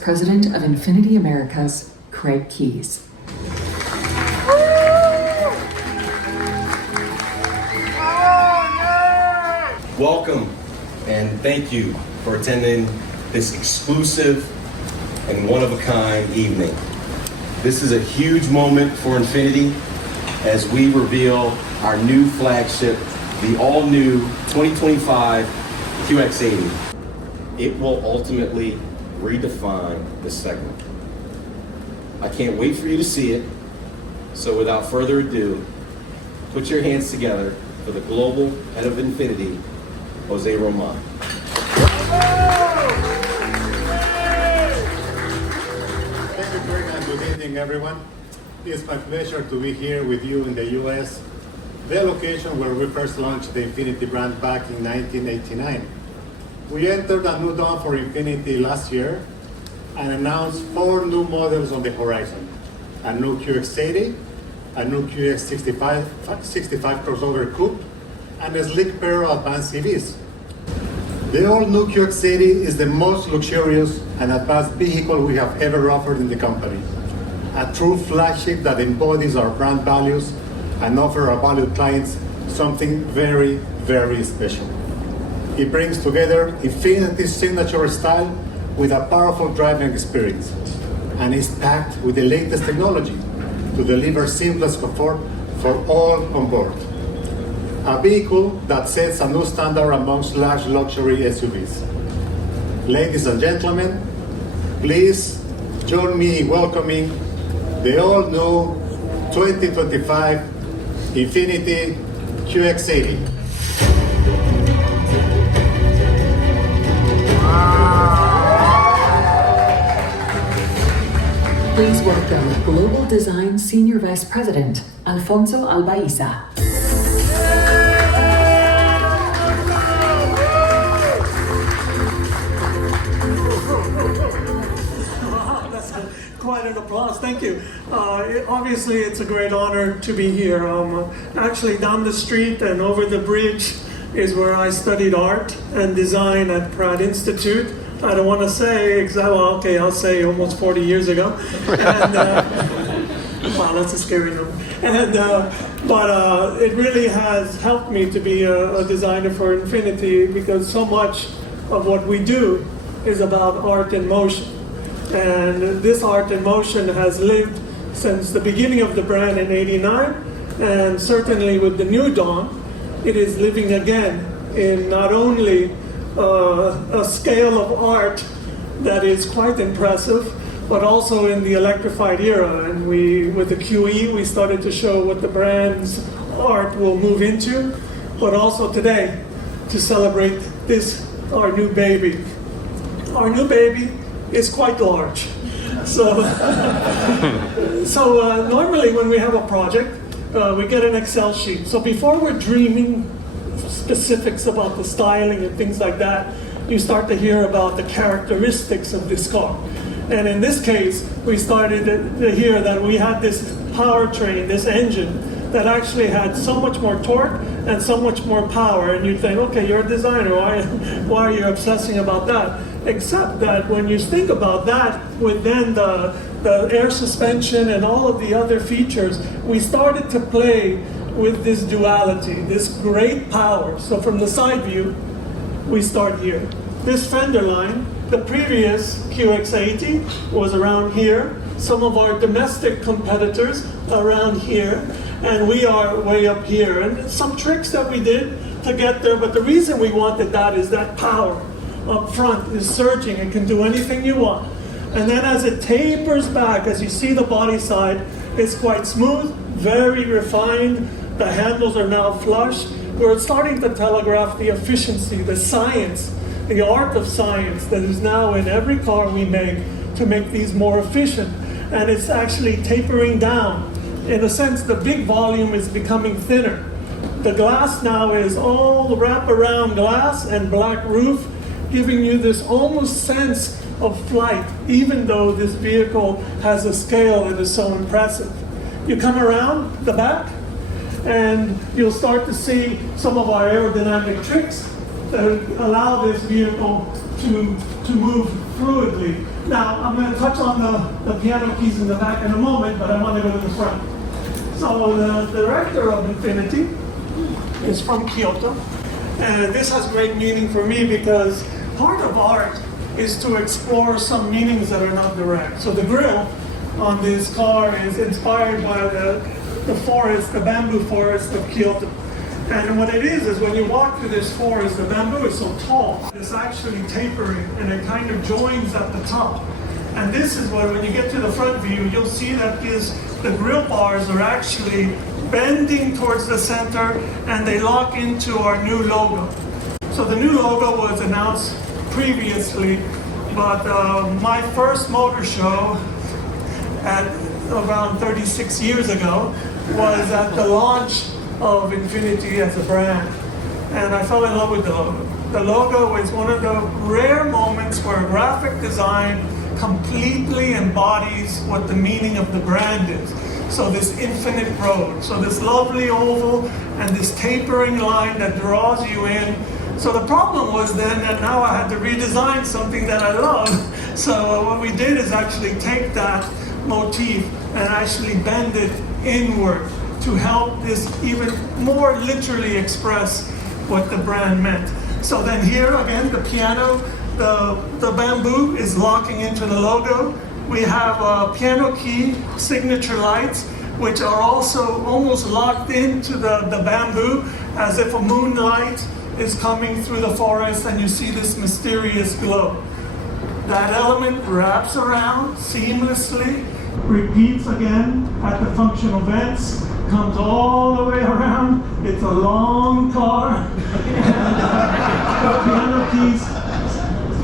President of INFINITI Americas, Craig Keeys. Welcome and thank you for attending this exclusive and one-of-a-kind evening. This is a huge moment for Infiniti as we reveal our new flagship, the all-new 2025 QX80. It will ultimately redefine this segment. I can't wait for you to see it, so without further ado, put your hands together for the global head of Infiniti, Jose Roman. Thank you, Craig, and good evening, everyone. It's my pleasure to be here with you in the US, the location where we first launched the Infiniti brand back in 1989. We entered a new dawn for Infiniti last year and announced 4 new models on the horizon. A new QX80, a new QX65 crossover coupe, and a sleek pair of advanced EVs. The all-new QX80 is the most luxurious and advanced vehicle we have ever offered in the company. A true flagship that embodies our brand values and offers our valued clients something very, very special. It brings together Infiniti's signature style with a powerful driving experience, and is packed with the latest technology to deliver seamless comfort for all on board. A vehicle that sets a new standard amongst large luxury SUVs. Ladies and gentlemen, please join me in welcoming the all-new 2025 Infiniti QX80. Please welcome Global Design Senior Vice President, Alfonso Albaiza. Quite an applause, thank you. Obviously, it's a great honor to be here. Actually, down the street and over the bridge is where I studied art and design at Pratt Institute. I don't want to say exactly, well, okay, I'll say almost 40 years ago. And, wow, that's a scary number. And, but it really has helped me to be a designer for Infiniti, because so much of what we do is about art in motion. And this art in motion has lived since the beginning of the brand in '89, and certainly with the new dawn, it is living again in not only a scale of art that is quite impressive, but also in the electrified era. And with the QE, we started to show what the brand's art will move into, but also today to celebrate this, our new baby. Our new baby is quite large. So, normally when we have a project, we get an Excel sheet. So before we're dreaming specifics about the styling and things like that, you start to hear about the characteristics of this car. And in this case, we started to hear that we had this powertrain, this engine, that actually had so much more torque and so much more power. And you'd think, okay, you're a designer, why are you obsessing about that? Except that when you think about that, with then the air suspension and all of the other features, we started to play with this duality, this great power. So from the side view, we start here. This fender line, the previous QX80 was around here. Some of our domestic competitors around here, and we are way up here. And some tricks that we did to get there, but the reason we wanted that is that power up front is surging. It can do anything you want. And then as it tapers back, as you see the body side, it's quite smooth, very refined. The handles are now flush. We're starting to telegraph the efficiency, the science, the art of science that is now in every car we make to make these more efficient. And it's actually tapering down. In a sense, the big volume is becoming thinner. The glass now is all wraparound glass and black roof, giving you this almost sense of flight, even though this vehicle has a scale that is so impressive. You come around the back, and you'll start to see some of our aerodynamic tricks that allow this vehicle to move fluidly. Now, I'm going to touch on the piano keys in the back in a moment, but I want to go to the front. So the director of Infiniti is from Kyoto, and this has great meaning for me because part of art is to explore some meanings that are not direct. So the grill on this car is inspired by the forest, the bamboo forest of Kyoto. And what it is when you walk through this forest, the bamboo is so tall, it's actually tapering and it kind of joins at the top. And this is what, when you get to the front view, you'll see that the grill bars are actually bending towards the center and they lock into our new logo. So the new logo was announced previously, but my first motor show at around 36 years ago was at the launch of Infiniti as a brand, and I fell in love with the logo. The logo is one of the rare moments where graphic design completely embodies what the meaning of the brand is. So this infinite road, so this lovely oval and this tapering line that draws you in. So the problem was then that now I had to redesign something that I love. So what we did is actually take that motif and actually bend it inward to help this even more literally express what the brand meant. So then here again, the piano, the bamboo is locking into the logo. We have piano key signature lights, which are also almost locked into the bamboo, as if a moonlight is coming through the forest and you see this mysterious glow. That element wraps around seamlessly, repeats again at the functional vents, comes all the way around. It's a long car. The piano keys,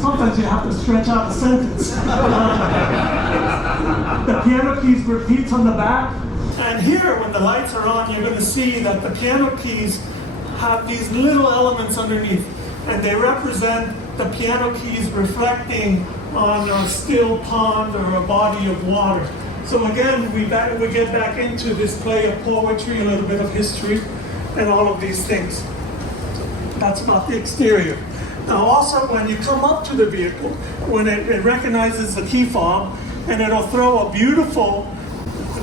sometimes you have to stretch out a sentence. The piano keys repeats on the back. And here, when the lights are on, you're going to see that the piano keys have these little elements underneath, and they represent the piano keys reflecting on a still pond or a body of water. So again, we get back into this play of poetry, a little bit of history, and all of these things. That's about the exterior. Now also, when you come up to the vehicle, when it recognizes the key fob, and it'll throw a beautiful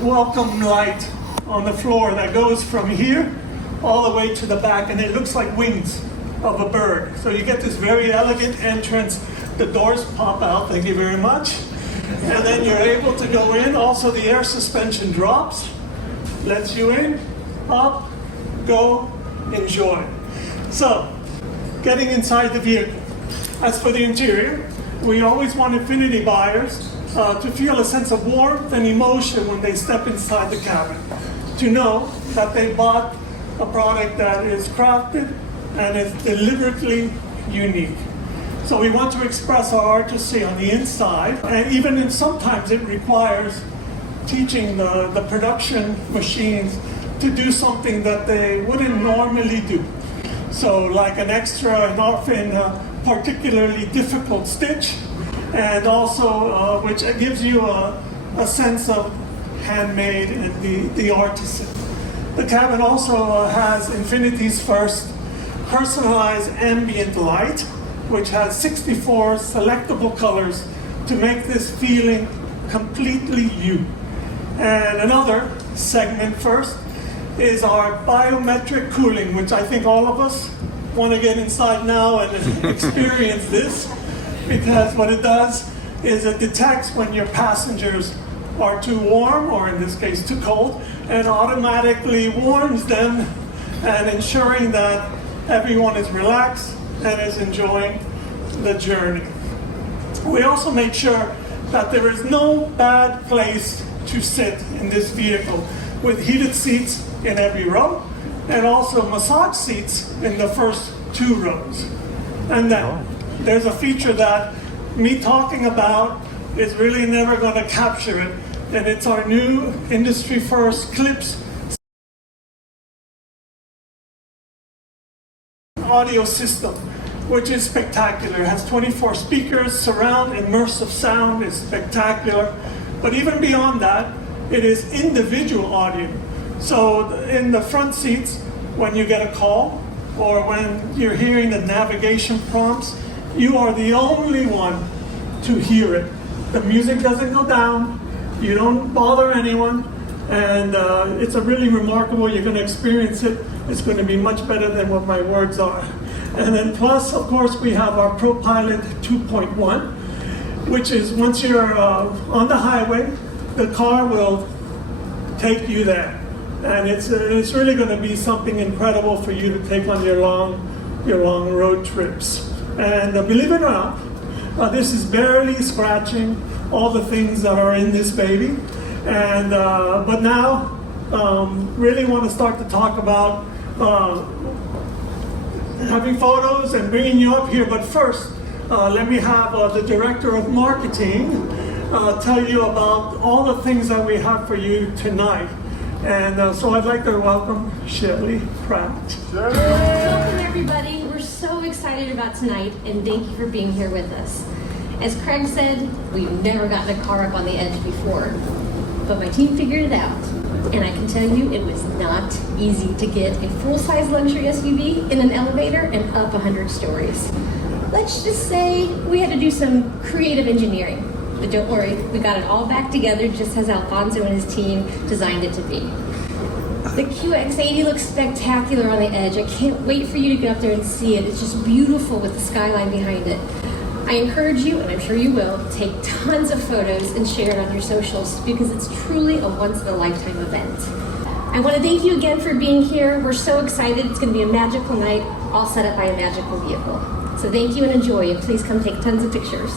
welcome light on the floor that goes from here all the way to the back, and it looks like wings of a bird. So you get this very elegant entrance. The doors pop out, thank you very much. And then you're able to go in. Also, the air suspension drops, lets you in, up, go, enjoy. So, getting inside the vehicle. As for the interior, we always want Infiniti buyers to feel a sense of warmth and emotion when they step inside the cabin, to know that they bought a product that is crafted and is deliberately unique. So we want to express our artistry on the inside, and even sometimes it requires teaching the production machines to do something that they wouldn't normally do. So like an extra and often particularly difficult stitch, and also which gives you a sense of handmade and the artisan. The cabin also has Infiniti's first personalized ambient light, which has 64 selectable colors to make this feeling completely you. And another segment first is our biometric cooling, which I think all of us want to get inside now and experience this, because what it does is it detects when your passengers are too warm, or in this case too cold, and automatically warms them, and ensuring that everyone is relaxed and is enjoying the journey. We also make sure that there is no bad place to sit in this vehicle, with heated seats in every row, and also massage seats in the first 2 rows. And then there's a feature that me talking about is really never going to capture it, and it's our new industry first Clips audio system, which is spectacular. It has 24 speakers, surround immersive sound is spectacular. But even beyond that, it is individual audio. So in the front seats, when you get a call or when you're hearing the navigation prompts, you are the only one to hear it. The music doesn't go down, you don't bother anyone, and it's a really remarkable, you're going to experience it. It's going to be much better than what my words are. And then plus, of course, we have our ProPilot 2.1, which is once you're on the highway, the car will take you there. And it's really going to be something incredible for you to take on your long road trips. And believe it or not, this is barely scratching all the things that are in this baby. And but now, really want to start to talk about having photos and bringing you up here. But first, let me have the director of marketing tell you about all the things that we have for you tonight. And so I'd like to welcome Shelley Pratt. Welcome everybody. We're so excited about tonight and thank you for being here with us. As Craig said, we've never gotten a car up on the edge before, but my team figured it out. And I can tell you it was not easy to get a full-size luxury SUV in an elevator and up 100 stories. Let's just say we had to do some creative engineering. But don't worry, we got it all back together just as Alfonso and his team designed it to be. The QX80 looks spectacular on the edge. I can't wait for you to get up there and see it. It's just beautiful with the skyline behind it. I encourage you, and I'm sure you will, take tons of photos and share it on your socials because it's truly a once-in-a-lifetime event. I want to thank you again for being here. We're so excited. It's going to be a magical night, all set up by a magical vehicle. So thank you and enjoy, and please come take tons of pictures.